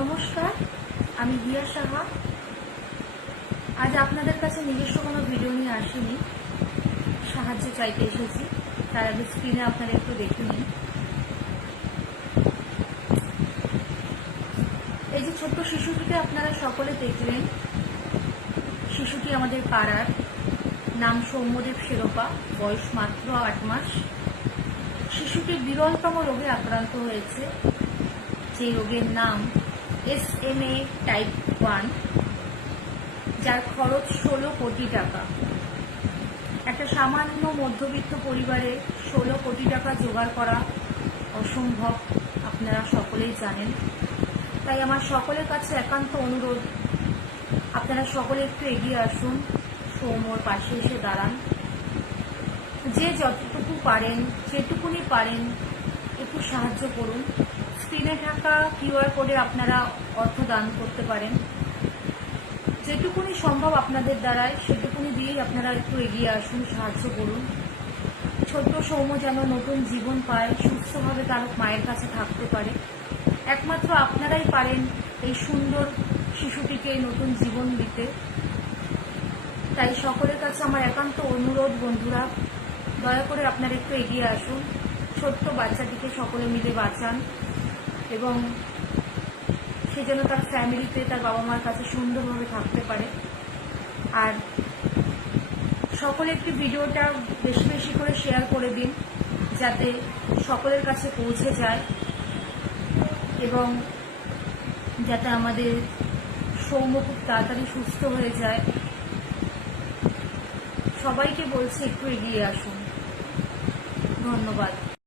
নমস্কার, আমি দিয়া সাহা। আজ আপনাদের কাছে নিজস্ব কোনো ভিডিও নিয়ে আসিনি, সাহায্য চাইতে এসেছি। তার আগে স্ক্রিনে আপনারা একটু দেখে নিন। এই যে ছোট্ট শিশুটিকে আপনারা সকলে দেখলেন, শিশুটি আমাদের পাড়ার, নাম সৌম্যদেব শেরোপা, বয়স মাত্র 8 মাস। শিশুটি বিরলতম রোগে আক্রান্ত হয়েছে, যে রোগের নাম SMA টাইপ 1, যার খরচ 16 কোটি টাকা। একটা সামান্য মধ্যবিত্ত পরিবারে 16 কোটি টাকা জোগাড় করা অসম্ভব, আপনারা সকলেই জানেন। তাই আমার সকলের কাছে একান্ত অনুরোধ, আপনারা সকলে একটু এগিয়ে আসুন, সৌম্যর পাশে এসে দাঁড়ান। যে যতটুকু পারেন, যেটুকুনি পারেন, একটু সাহায্য করুন। স্ক্রিনে থাকা QR কোডে আপনারা অর্থ দান করতে পারেন। যেটুকুনি সম্ভব আপনাদের দ্বারায়, সেটুকুনি দিয়েই আপনারা একটু এগিয়ে আসুন, সাহায্য করুন। ছোট্ট সৌম্য যেন নতুন জীবন পায়, সুস্থভাবে তার মায়ের কাছে থাকতে পারে। একমাত্র আপনারাই পারেন এই সুন্দর শিশুটিকে নতুন জীবন দিতে। তাই সকলের কাছে আমার একান্ত অনুরোধ, বন্ধুরা, দয়া করে আপনারা একটু এগিয়ে আসুন, ছোট্ট বাচ্চাটিকে সকলে মিলে বাঁচান এবং সে যেন তার ফ্যামিলিতে, তার বাবা মার কাছে সুন্দরভাবে থাকতে পারে। আর সকলে একটি ভিডিওটা বেশি বেশি করে শেয়ার করে দিন, যাতে সকলের কাছে পৌঁছে যায় এবং যাতে আমাদের সৌম্য খুব তাড়াতাড়ি সুস্থ হয়ে যায়। সবাইকে বলছি একটু এগিয়ে আসুন। ধন্যবাদ।